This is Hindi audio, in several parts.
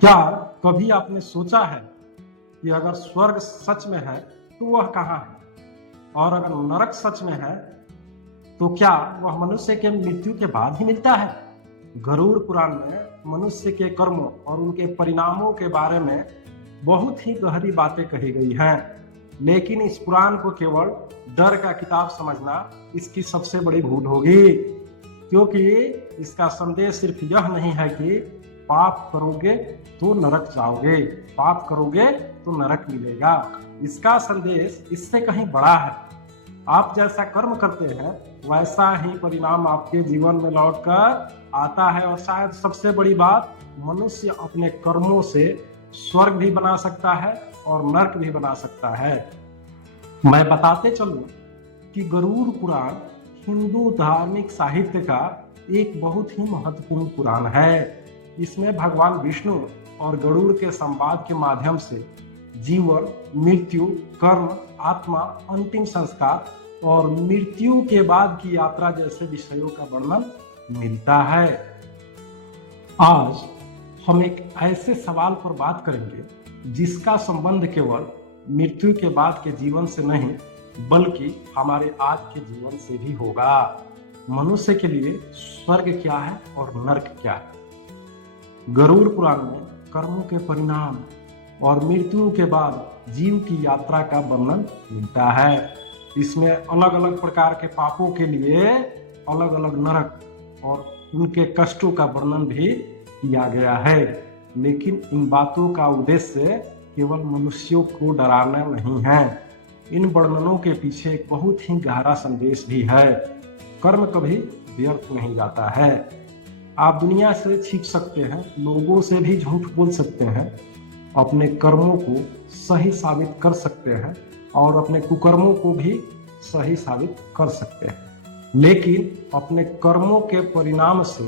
क्या कभी आपने सोचा है कि अगर स्वर्ग सच में है तो वह कहाँ है, और अगर नरक सच में है तो क्या वह मनुष्य के मृत्यु के बाद ही मिलता है? गरुड़ पुराण में मनुष्य के कर्मों और उनके परिणामों के बारे में बहुत ही गहरी बातें कही गई हैं, लेकिन इस पुराण को केवल डर का किताब समझना इसकी सबसे बड़ी भूल होगी, क्योंकि इसका संदेश सिर्फ यह नहीं है कि पाप करोगे तो नरक जाओगे, पाप करोगे तो नरक मिलेगा। इसका संदेश इससे कहीं बड़ा है। आप जैसा कर्म करते हैं वैसा ही परिणाम आपके जीवन में लौटकर आता है, और शायद सबसे बड़ी बात, मनुष्य अपने कर्मों से स्वर्ग भी बना सकता है और नरक भी बना सकता है। मैं बताते चलूं कि गरुड़ पुराण हिंदू धार्मिक साहित्य का एक बहुत ही महत्वपूर्ण पुराण है। इसमें भगवान विष्णु और गरुड़ के संवाद के माध्यम से जीवन, मृत्यु, कर्म, आत्मा, अंतिम संस्कार और मृत्यु के बाद की यात्रा जैसे विषयों का वर्णन मिलता है। आज हम एक ऐसे सवाल पर बात करेंगे जिसका संबंध केवल मृत्यु के बाद के जीवन से नहीं बल्कि हमारे आज के जीवन से भी होगा। मनुष्य के लिए स्वर्ग क्या है और नरक क्या है? गरुड़ पुराण में कर्मों के परिणाम और मृत्यु के बाद जीव की यात्रा का वर्णन मिलता है। इसमें अलग अलग प्रकार के पापों के लिए अलग अलग नरक और उनके कष्टों का वर्णन भी किया गया है, लेकिन इन बातों का उद्देश्य केवल मनुष्यों को डराना नहीं है। इन वर्णनों के पीछे एक बहुत ही गहरा संदेश भी है। कर्म कभी व्यर्थ नहीं जाता है। आप दुनिया से छिप सकते हैं, लोगों से भी झूठ बोल सकते हैं, अपने कर्मों को सही साबित कर सकते हैं और अपने कुकर्मों को भी सही साबित कर सकते हैं, लेकिन अपने कर्मों के परिणाम से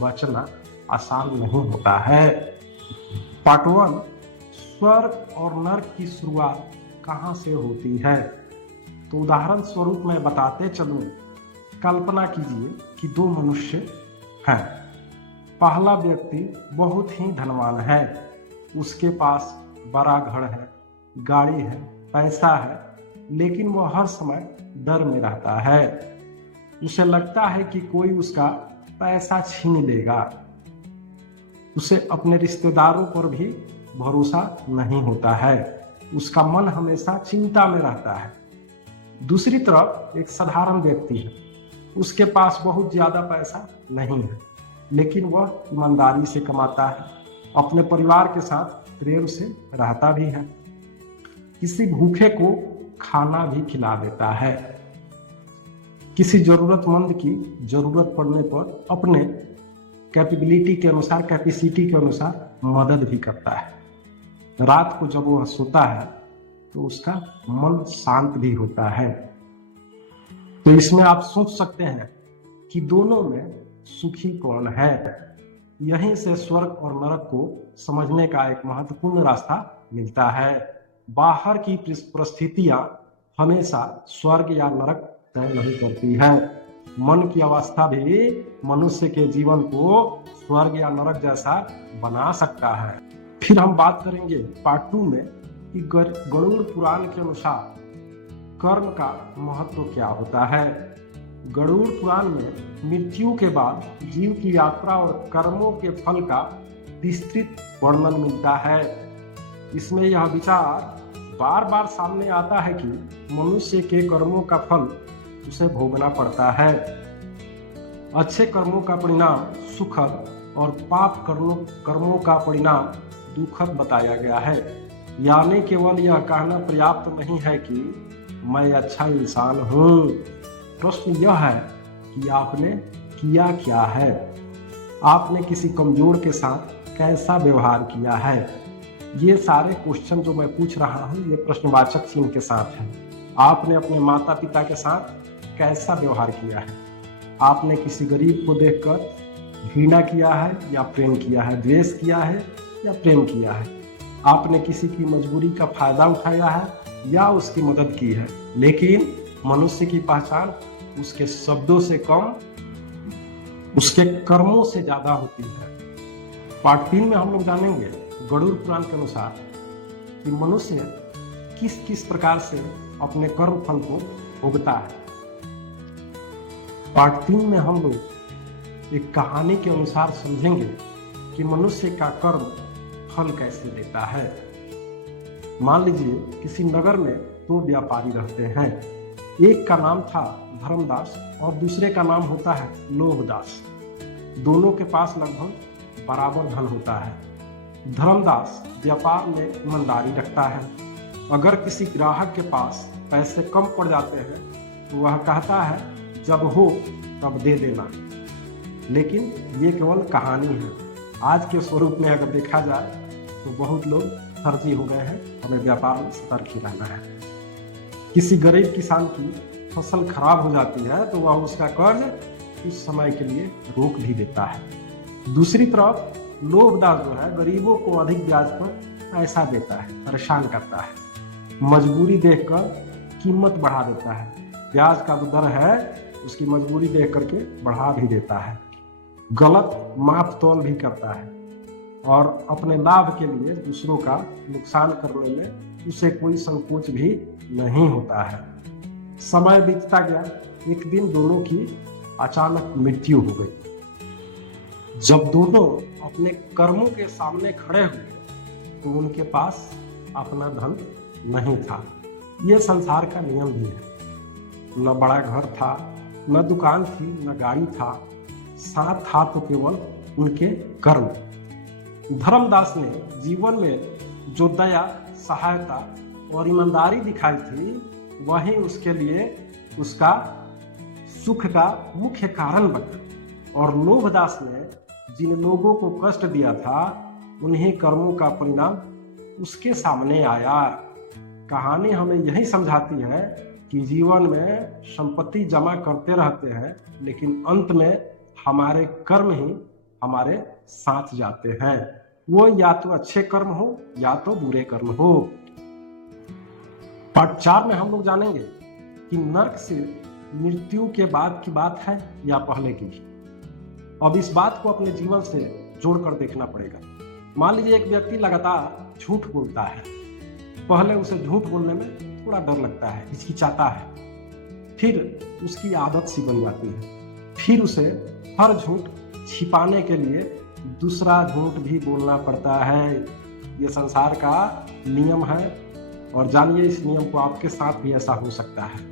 बचना आसान नहीं होता है। पार्ट 1, स्वर्ग और नरक की शुरुआत कहाँ से होती है? तो उदाहरण स्वरूप मैं बताते चलूं। कल्पना कीजिए कि दो मनुष्य हैं। पहला व्यक्ति बहुत ही धनवान है, उसके पास बड़ा घर है, गाड़ी है, पैसा है, लेकिन वह हर समय डर में रहता है। उसे लगता है कि कोई उसका पैसा छीन लेगा। उसे अपने रिश्तेदारों पर भी भरोसा नहीं होता है। उसका मन हमेशा चिंता में रहता है। दूसरी तरफ एक साधारण व्यक्ति है, उसके पास बहुत ज्यादा पैसा नहीं है, लेकिन वह ईमानदारी से कमाता है, अपने परिवार के साथ प्रेम से रहता भी है, किसी भूखे को खाना भी खिला देता है, किसी जरूरतमंद की जरूरत पड़ने पर अपने कैपेबिलिटी के अनुसार, कैपेसिटी के अनुसार मदद भी करता है। रात को जब वह सोता है तो उसका मन शांत भी होता है। तो इसमें आप सोच सकते हैं कि दोनों में सुखी कौन है। यहीं से स्वर्ग और नरक को समझने का एक महत्वपूर्ण रास्ता मिलता है। बाहर की परिस्थितियां हमेशा स्वर्ग या नरक तय नहीं करती है। मन की अवस्था भी मनुष्य के जीवन को स्वर्ग या नरक जैसा बना सकता है। फिर हम बात करेंगे पार्ट 2 में कि गरुड़ पुराण के अनुसार कर्म का महत्व क्या होता है। गरुड़ पुराण में मृत्यु के बाद जीव की यात्रा और कर्मों के फल का विस्तृत वर्णन मिलता है। इसमें यह विचार बार बार सामने आता है कि मनुष्य के कर्मों का फल उसे भोगना पड़ता है। अच्छे कर्मों का परिणाम सुखद और पाप कर्मों का परिणाम दुखद बताया गया है। यानी केवल यह कहना पर्याप्त नहीं है कि मैं अच्छा इंसान हूँ। प्रश्न यह है कि आपने किया क्या है। आपने किसी कमजोर के साथ कैसा व्यवहार किया है। ये सारे क्वेश्चन जो मैं पूछ रहा हूँ ये प्रश्नवाचक चिन्ह के साथ है। आपने अपने माता पिता के साथ कैसा व्यवहार किया है। आपने किसी गरीब को देखकर घृणा किया है या प्रेम किया है, द्वेष किया है या प्रेम किया है। आपने किसी की मजबूरी का फायदा उठाया है या उसकी मदद की है। लेकिन मनुष्य की पहचान उसके शब्दों से कम उसके कर्मों से ज्यादा होती है। पार्ट 3 में हम लोग जानेंगे गरुड़ पुराण के अनुसार कि मनुष्य किस किस प्रकार से अपने कर्म फल को भोगता है। पार्ट 3 में हम लोग एक कहानी के अनुसार समझेंगे कि मनुष्य का कर्म फल कैसे देता है। मान लीजिए किसी नगर में 2 व्यापारी रहते हैं। एक का नाम था धर्मदास और दूसरे का नाम होता है लोभदास। दोनों के पास लगभग बराबर धन होता है। धर्मदास व्यापार में ईमानदारी रखता है। अगर किसी ग्राहक के पास पैसे कम पड़ जाते हैं तो वह कहता है जब हो तब दे देना। लेकिन ये केवल कहानी है। आज के स्वरूप में अगर देखा जाए तो बहुत लोग फर्जी हो गए हैं। हमें व्यापार में सतर्क ही रहना है। किसी गरीब किसान की फसल खराब हो जाती है तो वह उसका कर्ज कुछ समय के लिए रोक भी देता है। दूसरी तरफ लोभदास जो है गरीबों को अधिक ब्याज पर पैसा देता है, परेशान करता है। मजबूरी देखकर कीमत बढ़ा देता है। ब्याज का जो दर है उसकी मजबूरी देख करके बढ़ा भी देता है। गलत माप तोल भी करता है और अपने लाभ के लिए दूसरों का नुकसान करने में उसे कोई संकोच भी नहीं होता है। समय बीतता गया। एक दिन दोनों की अचानक मृत्यु हो गई। जब दोनों अपने कर्मों के सामने खड़े हुए तो उनके पास अपना धन नहीं था। यह संसार का नियम भी है। न बड़ा घर था, न दुकान थी, न गाड़ी था। साथ था तो केवल उनके कर्म। धर्मदास ने जीवन में जो दया, सहायता और ईमानदारी दिखाई थी वही उसके लिए उसका सुख का मुख्य कारण बना। और लोभदास ने जिन लोगों को कष्ट दिया था उन्हीं कर्मों का परिणाम उसके सामने आया। कहानी हमें यही समझाती है कि जीवन में संपत्ति जमा करते रहते हैं लेकिन अंत में हमारे कर्म ही हमारे साथ जाते हैं। वो या तो अच्छे कर्म हो या तो बुरे कर्म हो। पार्ट 4 में हम लोग जानेंगे कि नरक से मृत्यु के बाद की बात है या पहले की। अब इस बात को अपने जीवन से जोड़कर देखना पड़ेगा। मान लीजिए एक व्यक्ति लगातार झूठ बोलता है। पहले उसे झूठ बोलने में थोड़ा डर लगता है, हिचकिचाता है, फिर उसकी आदत सी बन जाती है। फिर उसे हर झूठ छिपाने के लिए दूसरा झूठ भी बोलना पड़ता है। ये संसार का नियम है और जानिए इस नियम को आपके साथ भी ऐसा हो सकता है।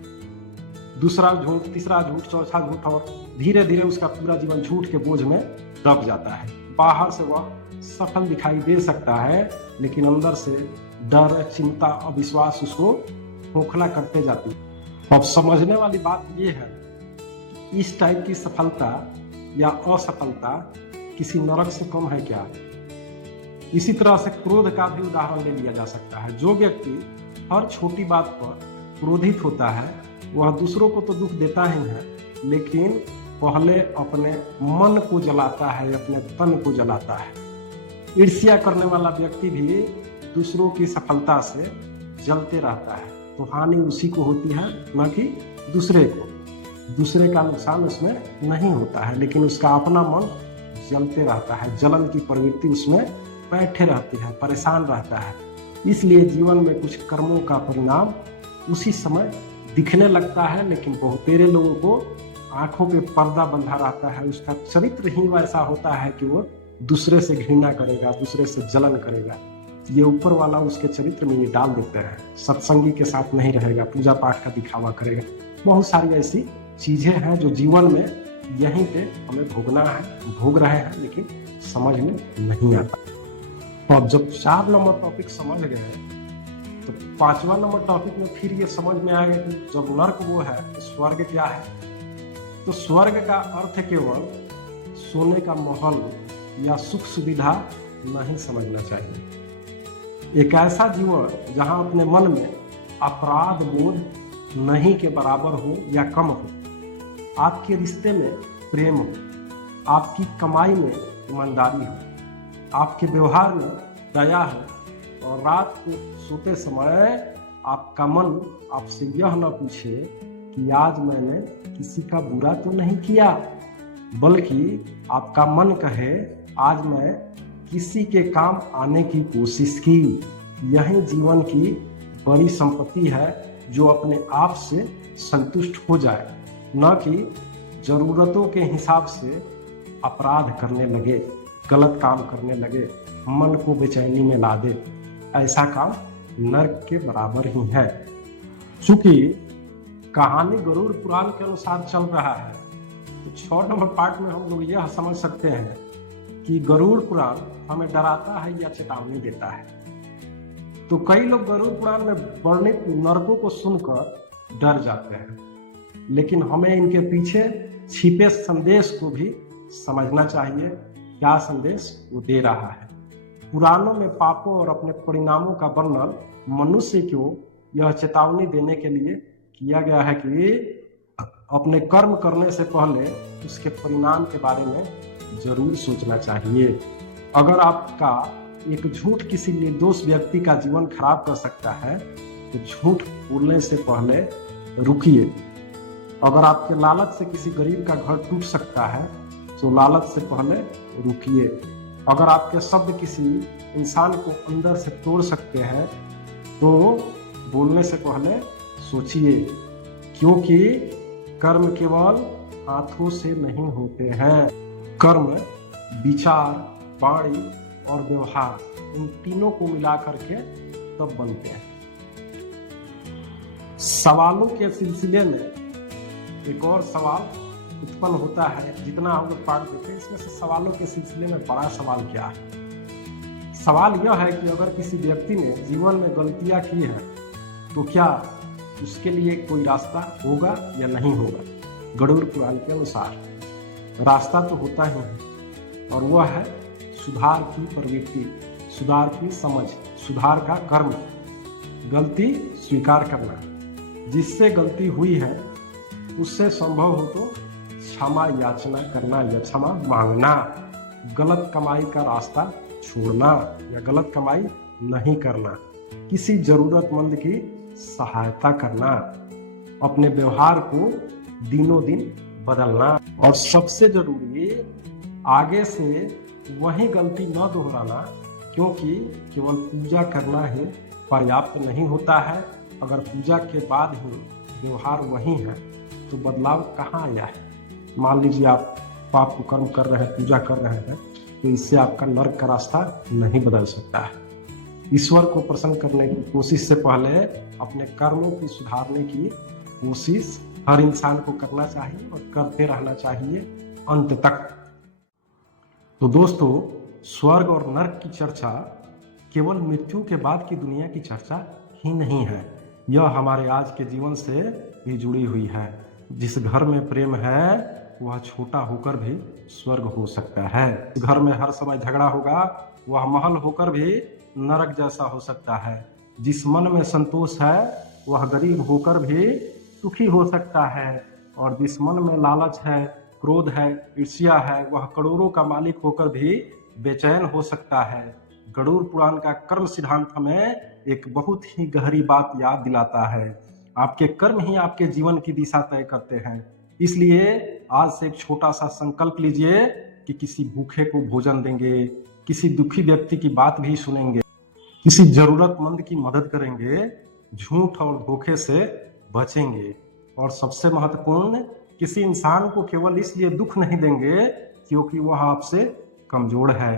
दूसरा झूठ, तीसरा झूठ, चौथा झूठ और धीरे धीरे उसका पूरा जीवन झूठ के बोझ में दब जाता है। बाहर से वह सफल दिखाई दे सकता है लेकिन अंदर से डर, चिंता, अविश्वास उसको खोखला करते जाती है। अब समझने वाली बात यह है कि इस टाइप की सफलता या असफलता किसी नरक से कम है क्या? इसी तरह से क्रोध का भी उदाहरण ले लिया जा सकता है। जो व्यक्ति हर छोटी बात पर क्रोधित होता है वह दूसरों को तो दुख देता ही है लेकिन पहले अपने मन को जलाता है, अपने तन को जलाता है। ईर्ष्या करने वाला व्यक्ति भी दूसरों की सफलता से जलते रहता है तो हानि उसी को होती है, न कि दूसरे को। दूसरे का नुकसान उसमें नहीं होता है लेकिन उसका अपना मन जलते रहता है। जलन की प्रवृत्ति उसमें बैठे रहती है, परेशान रहता है। इसलिए जीवन में कुछ कर्मों का परिणाम उसी समय दिखने लगता है लेकिन बहुतेरे लोगों को आंखों पे पर्दा बंधा रहता है। उसका चरित्र ही वैसा होता है कि वो दूसरे से घृणा करेगा, दूसरे से जलन करेगा। ये ऊपर वाला उसके चरित्र में ये डाल देते हैं। सत्संगी के साथ नहीं रहेगा, पूजा पाठ का दिखावा करेगा। बहुत सारी ऐसी चीजें हैं जो जीवन में यहीं पे हमें भोगना है, भोग रहे हैं लेकिन समझ में नहीं आता। अब जब 4 नंबर टॉपिक समझ गए तो 5वां नंबर टॉपिक में फिर ये समझ में आएगा कि जब नर्क वो है तो स्वर्ग क्या है। तो स्वर्ग का अर्थ केवल सोने का महल या सुख सुविधा नहीं समझना चाहिए। एक ऐसा जीवन जहां अपने मन में अपराध बोध नहीं के बराबर हो या कम हो, आपके रिश्ते में प्रेम हो, आपकी कमाई में ईमानदारी हो, आपके व्यवहार में दया हो और रात को सोते समय आपका मन आपसे यह न पूछे कि आज मैंने किसी का बुरा तो नहीं किया, बल्कि आपका मन कहे आज मैं किसी के काम आने की कोशिश की। यही जीवन की बड़ी संपत्ति है, जो अपने आप से संतुष्ट हो जाए, न कि जरूरतों के हिसाब से अपराध करने लगे, गलत काम करने लगे, मन को बेचैनी में ला दे। ऐसा काम नर्क के बराबर ही है। चूंकि कहानी गरुड़ पुराण के अनुसार चल रहा है, तो 6 नंबर पार्ट में हम लोग यह समझ सकते हैं कि गरुड़ पुराण हमें डराता है या चेतावनी देता है। तो कई लोग गरुड़ पुराण में वर्णित नरकों को सुनकर डर जाते हैं, लेकिन हमें इनके पीछे छिपे संदेश को भी समझना चाहिए। क्या संदेश वो दे रहा है? पुराणों में पापों और अपने परिणामों का वर्णन मनुष्य को यह चेतावनी देने के लिए किया गया है कि अपने कर्म करने से पहले उसके परिणाम के बारे में जरूर सोचना चाहिए। अगर आपका एक झूठ किसी निर्दोष व्यक्ति का जीवन खराब कर सकता है, तो झूठ बोलने से पहले रुकिए। अगर आपके लालच से किसी गरीब का घर टूट सकता है, तो लालच से पहले रुकिए। अगर आपके शब्द किसी इंसान को अंदर से तोड़ सकते हैं, तो बोलने से पहले सोचिए, क्योंकि कर्म केवल हाथों से नहीं होते हैं। कर्म, विचार, वाणी और व्यवहार, इन तीनों को मिला करके तब बनते हैं। सवालों के सिलसिले में एक और सवाल उत्पन्न होता है। जितना हम लोग पाठ देते हैं, इसमें से सवालों के सिलसिले में बड़ा सवाल क्या है? सवाल यह है कि अगर किसी व्यक्ति ने जीवन में गलतियां की हैं, तो क्या उसके लिए कोई रास्ता होगा या नहीं होगा? गरुड़ पुराण के अनुसार रास्ता तो होता ही है, और वह है सुधार की प्रवृत्ति, सुधार की समझ, सुधार का कर्म, गलती स्वीकार करना। जिससे गलती हुई है उससे संभव हो तो क्षमा याचना करना या क्षमा मांगना। गलत कमाई का रास्ता छोड़ना या गलत कमाई नहीं करना। किसी जरूरतमंद की सहायता करना। अपने व्यवहार को दिनों दिन बदलना। और सबसे जरूरी, आगे से वही गलती न दोहराना, क्योंकि केवल पूजा करना ही पर्याप्त नहीं होता है। अगर पूजा के बाद ही व्यवहार वही है, तो बदलाव कहाँ आया है? मान लीजिए आप पाप को कर्म कर रहे हैं, पूजा कर रहे हैं, तो इससे आपका नर्क का रास्ता नहीं बदल सकता है। ईश्वर को प्रसन्न करने की कोशिश से पहले अपने कर्मों की सुधारने की कोशिश हर इंसान को करना चाहिए और करते रहना चाहिए अंत तक। तो दोस्तों, स्वर्ग और नर्क की चर्चा केवल मृत्यु के बाद की दुनिया की चर्चा ही नहीं है, यह हमारे आज के जीवन से भी जुड़ी हुई है। जिस घर में प्रेम है, वह छोटा होकर भी स्वर्ग हो सकता है। घर में हर समय झगड़ा होगा, वह महल होकर भी नरक जैसा हो सकता है। जिस मन में संतोष है, वह गरीब होकर भी सुखी हो सकता है। और जिस मन में लालच है, क्रोध है, ईर्ष्या है, वह करोड़ों का मालिक होकर भी बेचैन हो सकता है। गरुड़ पुराण का कर्म सिद्धांत हमें एक बहुत ही गहरी बात याद दिलाता है। आपके कर्म ही आपके जीवन की दिशा तय करते हैं। इसलिए आज से एक छोटा सा संकल्प लीजिए कि किसी भूखे को भोजन देंगे, किसी दुखी व्यक्ति की बात भी सुनेंगे, किसी जरूरतमंद की मदद करेंगे, झूठ और धोखे से बचेंगे। और सबसे महत्वपूर्ण, किसी इंसान को केवल इसलिए दुख नहीं देंगे क्योंकि वह आपसे कमजोर है,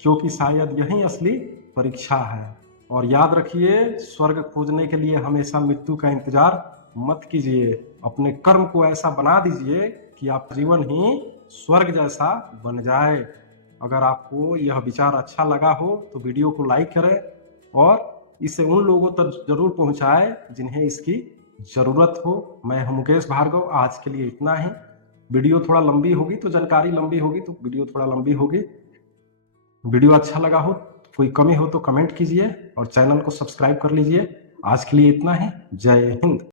क्योंकि शायद यही असली परीक्षा है। और याद रखिए, स्वर्ग खोजने के लिए हमेशा मृत्यु का इंतजार मत कीजिए। अपने कर्म को ऐसा बना दीजिए कि आप जीवन ही स्वर्ग जैसा बन जाए। अगर आपको यह विचार अच्छा लगा हो तो वीडियो को लाइक करें और इसे उन लोगों तक जरूर पहुंचाएं जिन्हें इसकी जरूरत हो। मैं हूं मुकेश भार्गव। आज के लिए इतना ही। वीडियो थोड़ा लंबी होगी तो जानकारी लंबी होगी, तो वीडियो थोड़ा लंबी होगी। वीडियो अच्छा लगा हो, कोई कमी हो तो कमेंट कीजिए और चैनल को सब्सक्राइब कर लीजिए। आज के लिए इतना ही। जय हिंद।